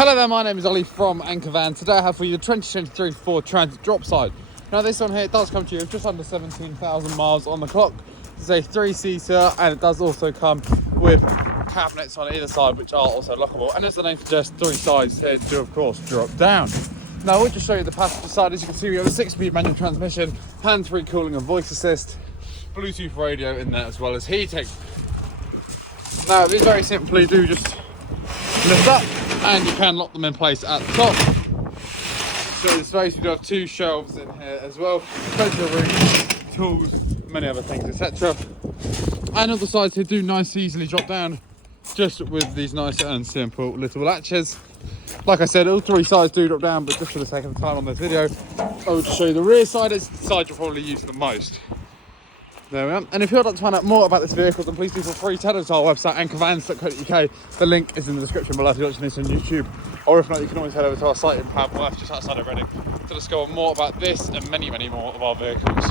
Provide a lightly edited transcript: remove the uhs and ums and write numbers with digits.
Hello there, my name is Ollie from Anchor Van. Today I have for you the 2023 fORD TRANSIT DROPSIDE. Now this one here, it does come to you with just under 17,000 miles on the clock. It's a 3-seater and it does also come with cabinets on either side which are also lockable. And as the name suggests, 3 sides here do of course drop down. Now I will just show you the passenger side. As you can see, we have a 6-speed manual transmission, hands-free cooling and voice assist, Bluetooth radio in there as well as heating. Now these very simply do just lift up and you can lock them in place at the top. So the space, we do have 2 shelves in here as well, plenty of room, tools, many other things, etc. And on the sides here do nice easily drop down, just with these nice and simple little latches. Like I said, all 3 sides do drop down, but just for the sake of time on this video, I will just show you the rear side. It's the side you'll probably use the most. There we are. And if you'd like to find out more about this vehicle, then please do feel free to head over to our website, anchorvans.co.uk. The link is in the description below if you're watching this on YouTube. Or if not, you can always head over to our site in Padworth, just outside of Reading, to discover more about this and many, many more of our vehicles.